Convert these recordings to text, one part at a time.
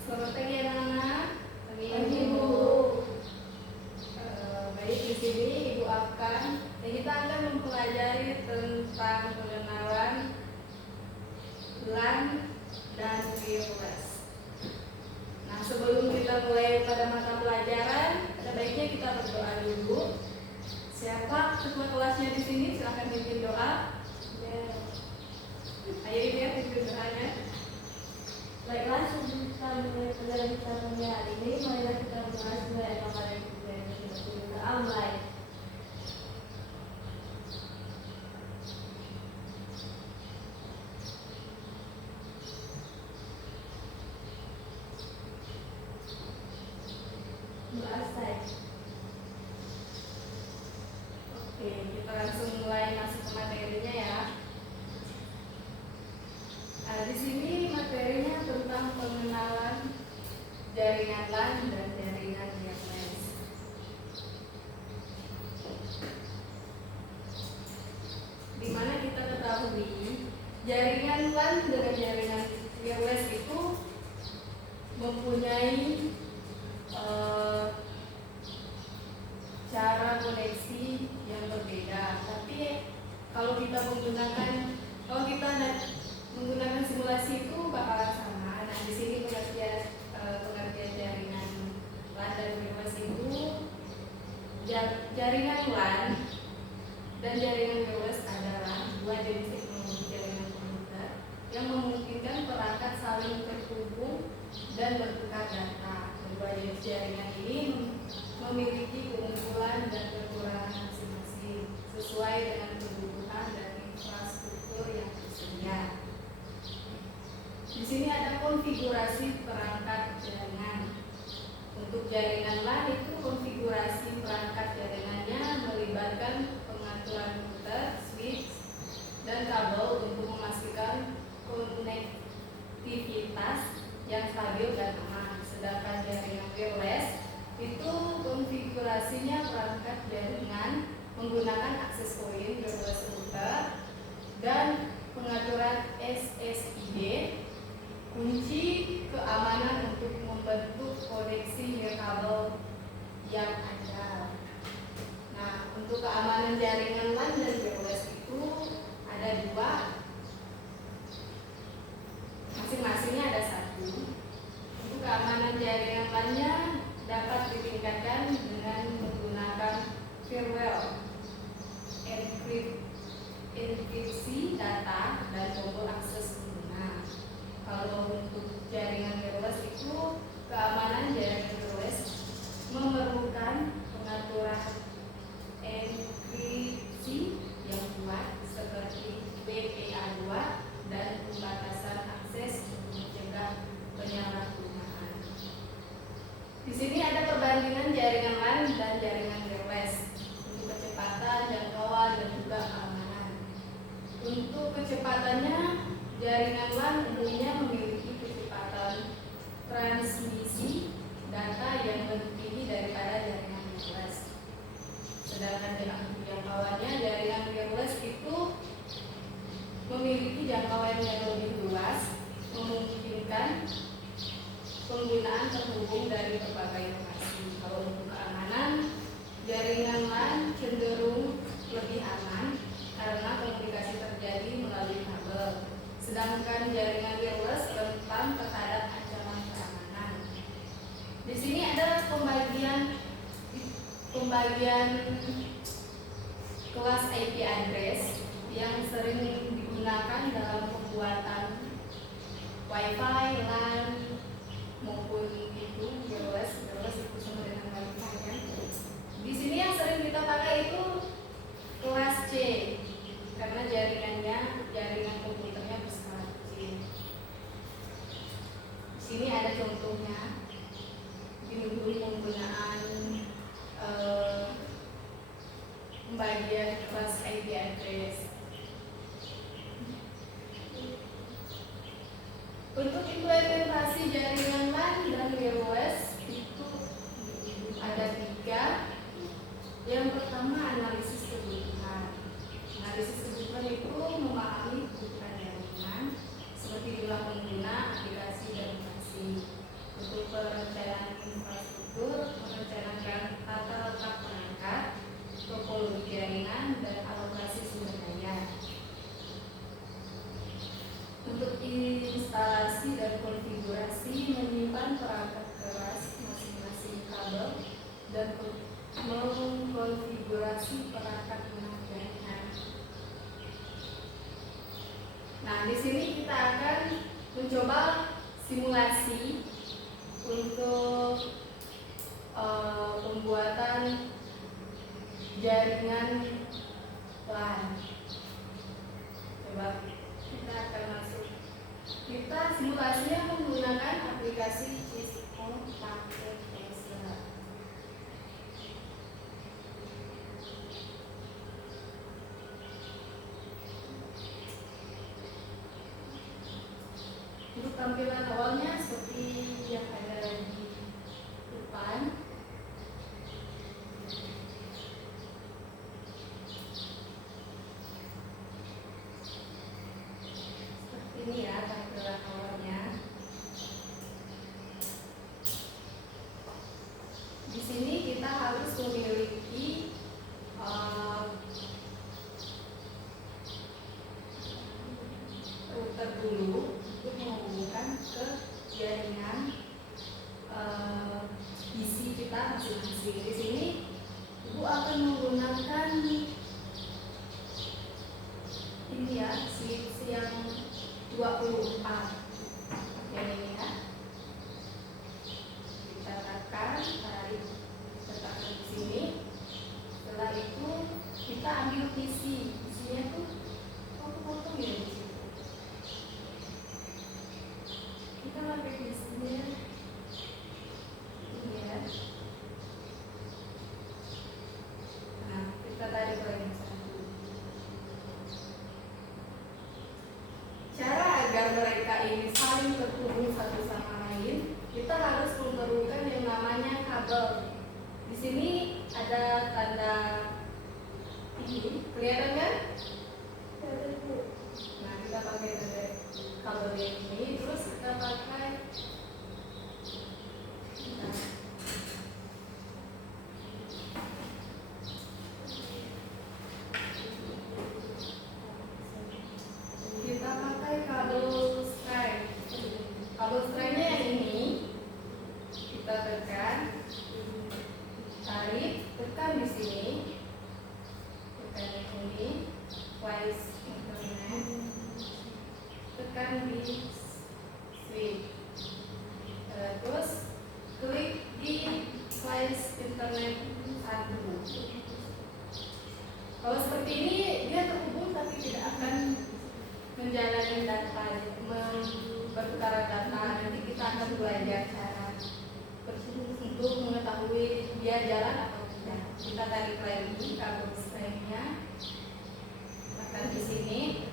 Selamat pagi anak-anak. Pagi, Bu. Baik, di sini Ibu akan kita akan mempelajari tentang pengenalan LAN dan wireless. Nah, sebelum kita mulai pada mata pelajaran, ada baiknya kita berdoa dulu. Siapa ketua kelasnya di sini? Silahkan pimpin doa. Ayo Ibu ya, pimpin doanya. Baiklah, sebelum kita mulai pelajaran kita pada hari ini, marilah kita berdoa supaya kepada kita yang sudah berdoa mulai. Doa selesai. Oke, kita langsung mulai masuk ke materinya ya. Nah, di sini materinya tentang pengenalan jaringan LAN dan jaringan wireless. Di mana kita ketahui jaringan LAN dengan jaringan wireless itu mempunyai cara koneksi yang berbeda. Tapi kalau kita menggunakan simulasi itu bakalan sama. Nah, di sini pengertian jaringan LAN dan wireless itu jaringan LAN dan jaringan wireless adalah dua jenis teknologi jaringan komputer yang memungkinkan perangkat saling terhubung dan bertukar data. Kedua jenis jaringan ini memiliki keunggulan dan kekurangan masing-masing sesuai dengan kebutuhan dan infrastruktur yang tersedia. Di sini ada konfigurasi perangkat jaringan. Untuk jaringan LAN itu konfigurasi perangkat jaringannya melibatkan pengaturan router, switch, dan kabel untuk memastikan konektivitas yang stabil dan aman. Sedangkan jaringan wireless itu konfigurasinya perangkat jaringan menggunakan access point, wireless router, dan pengaturan SSID, kunci keamanan untuk membentuk koneksi nirkabel yang ada. Nah, untuk keamanan jaringan LAN dan wireless itu ada dua, masing-masingnya ada satu. Untuk keamanan jaringan LAN-nya dapat ditingkatkan dengan menggunakan firewall, enkripsi data, dan tombol akses pengguna. Kalau untuk jaringan wireless itu keamanan jaringan wireless memerlukan pengaturan enkripsi yang kuat seperti BPA2 dan pembatasan akses untuk mencegah penyalahgunaan. Di sini ada perbandingan jaringan LAN dan jaringan wireless untuk kecepatan, jangkauan, dan juga keamanan. Untuk kecepatannya, jaringan LAN umumnya memiliki kecepatan transmisi data yang lebih tinggi daripada jaringan wireless. Sedangkan untuk jangkauannya, jaringan wireless itu memiliki jangkauan yang lebih luas, memungkinkan penggunaan terhubung dari berbagai lokasi. Kalau untuk keamanan, jaringan LAN cenderung lebih aman karena komunikasi terjadi melalui kabel. Sedangkan jaringan wireless rentan terhadap ancaman keamanan. Di sini ada pembagian kelas IP address yang sering digunakan dalam pembuatan Wi-Fi, LAN, maupun itu wireless itu sama dengan Wi-Fi ya. Di sini yang sering kita pakai itu kelas C karena jaringan komputernya berskala kecil. Di sini ada contohnya. Ini dulu penggunaan pembagian kelas IP address. Untuk implementasi jaringan LAN dan wireless itu ada tiga. Yang pertama, analisis kebutuhan. Analisis kebutuhan itu memahami kebutuhan jaringan seperti jumlah pengguna, aplikasi, dan lokasi. konfigurasi menyimpan perangkat keras masing-masing kabel dan mengkonfigurasi perangkat lunaknya. Nah, di sini kita akan mencoba simulasi untuk pembuatan jaringan LAN. Coba kita akan masuk. Kita simulasinya menggunakan aplikasi Cisco pakai Tesla. Untuk tampilan awalnya seperti yang ada di depan. Seperti ini ya tampilan awalnya. Di sini kita harus memiliki router dulu untuk menghubungkan ke jaringan PC kita masing-masing. Di sini Ibu akan menggunakan ini ya, switch yang 24 yang ini ya. Kita tekan, tarik, letakkan di sini. Setelah itu kita ambil PC, isinya tuh potong-potong ya di situ. Kita pakai PC-nya ini ya. Nah, kita tarik lagi satu. Cara agar mereka ini saling terhubung satu sama lain, kita harus memerlukan yang namanya kabel. Di sini ada tanda ini, kelihatan kan? Nah, kita pakai tanda kabel ini, terus kita pakai kabel string. Kabel stringnya yang ini, kita tekan, tarik, tekan di sini, tekan di sini, wires internet, tekan di switch, terus klik di wires internet 1. Kalau seperti ini dia terhubung tapi tidak akan menjalani data, bertukar data. Nanti kita akan belajar cara untuk mengetahui dia jalan atau tidak. Kita tarik lagi kabel stringnya, tekan di sini.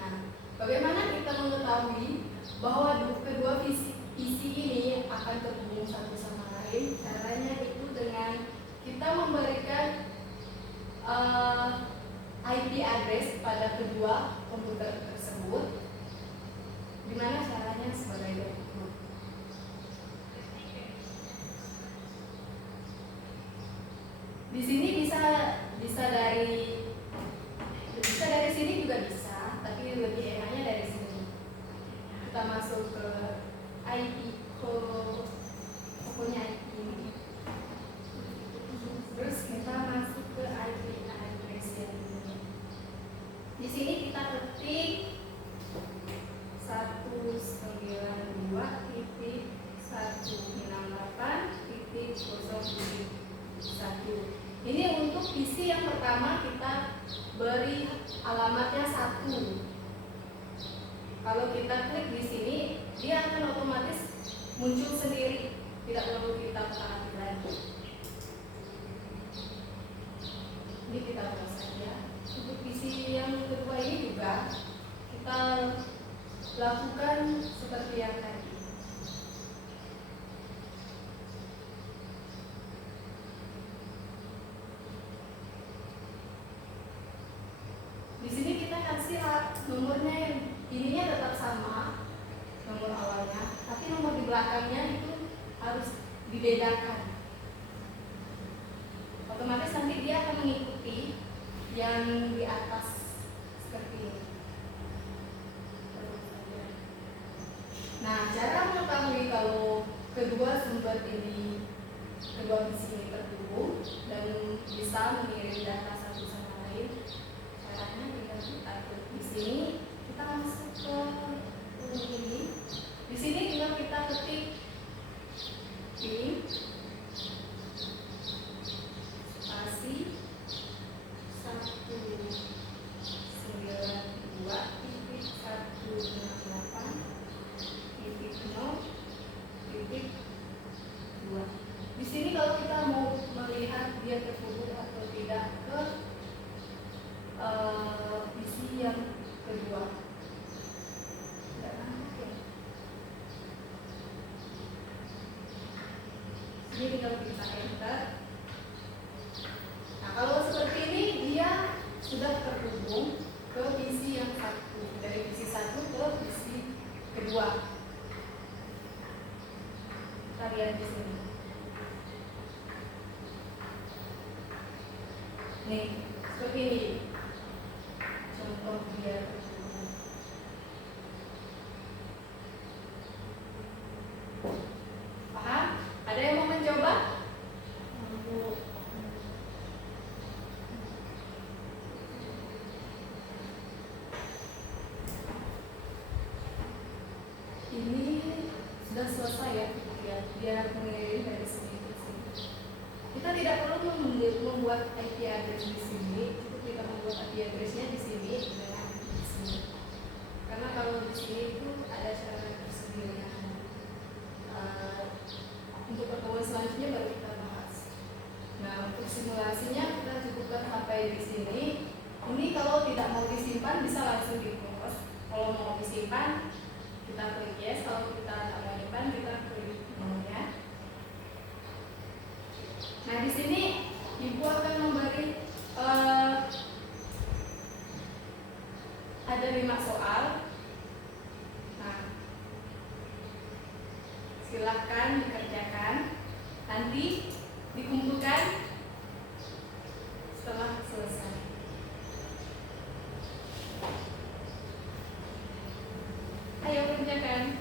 Nah, bagaimana kita mengetahui bahwa kedua PC ini akan terhubung satu sama lain? Caranya itu dengan kita memberikan IP address pada kedua komputer tersebut. Gimana caranya? Sebagai berikut. Di sini bisa dari sini juga bisa, tapi lebih enaknya dari sini. Kita masuk ke IP, pokoknya IP ini. Terus kita masuk ke IP address yang ini. Di sini kita ketik 192.168.0.1. Ini untuk PC yang pertama kita beri alamatnya 1. Kalau kita klik di sini, dia akan otomatis muncul sendiri, tidak perlu kita ketik lagi. Ini kita buat saja. Untuk PC yang kedua ini juga kita lakukan seperti yang tadi. Di sini kita kasih nomornya, ininya tetap sama nomor awalnya, tapi nomor di belakangnya itu harus dibedakan. Otomatis nanti dia akan mengikuti yang di atas kedua sumber ini, kedua visi ini terhubung dan bisa mengirim data satu sama lain. Caranya tinggal kita atur di sini, kita masuk ke ini. Di sini tinggal kita ketik pin spasi 192.168.0.2. Di sini kalau kita mau melihat dia terhubung atau tidak ke visi yang kedua. Ini tinggal kita enter. Nah, kalau seperti ini dia sudah terhubung ke visi yang satu, dari visi satu ke visi kedua. Kita lihat di sini. Nih, seperti ini. Contoh dia terhubung. Paham? Ada yang mau mencoba? Ini sudah selesai ya, dia mengirim dari sini ke sini. Kita tidak perlu membuat IP address di sini, cukup kita membuat IP addressnya di sini dengan di sini. Karena kalau di sini itu ada cara tersendiri. Untuk pertemuan selanjutnya baru kita bahas. Nah, untuk simulasinya kita cukupkan sampai di sini. Ini kalau tidak mau disimpan bisa langsung di close. Kalau mau disimpan kita klik yes. Kalau kita tidak mau simpan kita klik no ya. Nah, di sini Ibu akan memberi ada 5 soal. Nah, silakan dikerjakan. Nanti dikumpulkan setelah selesai. Ayo kerjakan.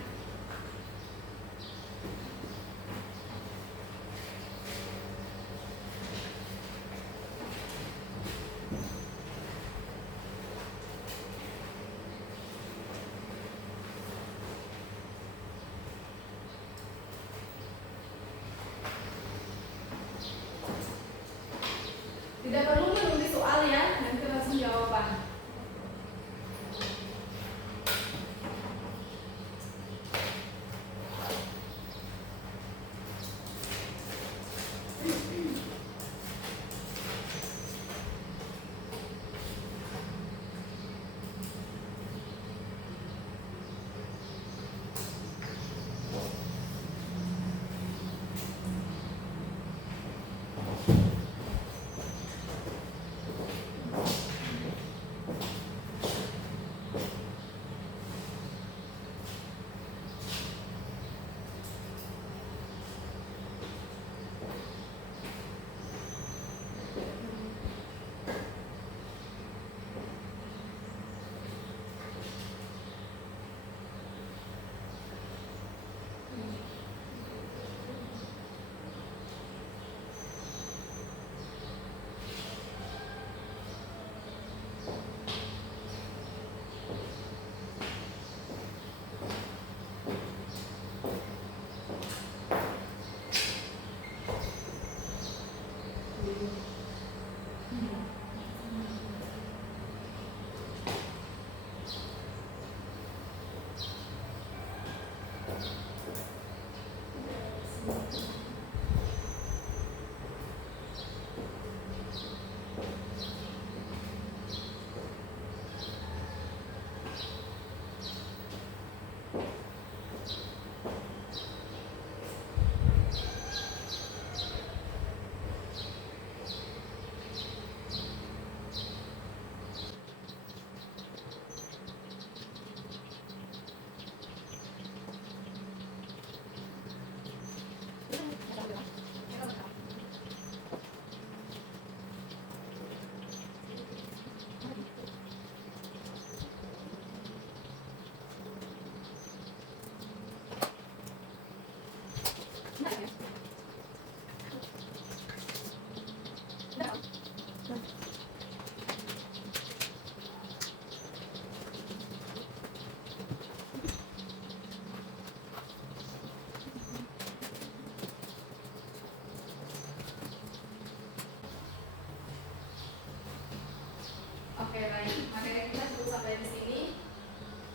Oke baik, makanya kita cukup sampai di sini.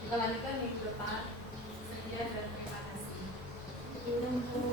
Kita lanjutkan minggu depan. Sekian dan terima kasih. Udah mau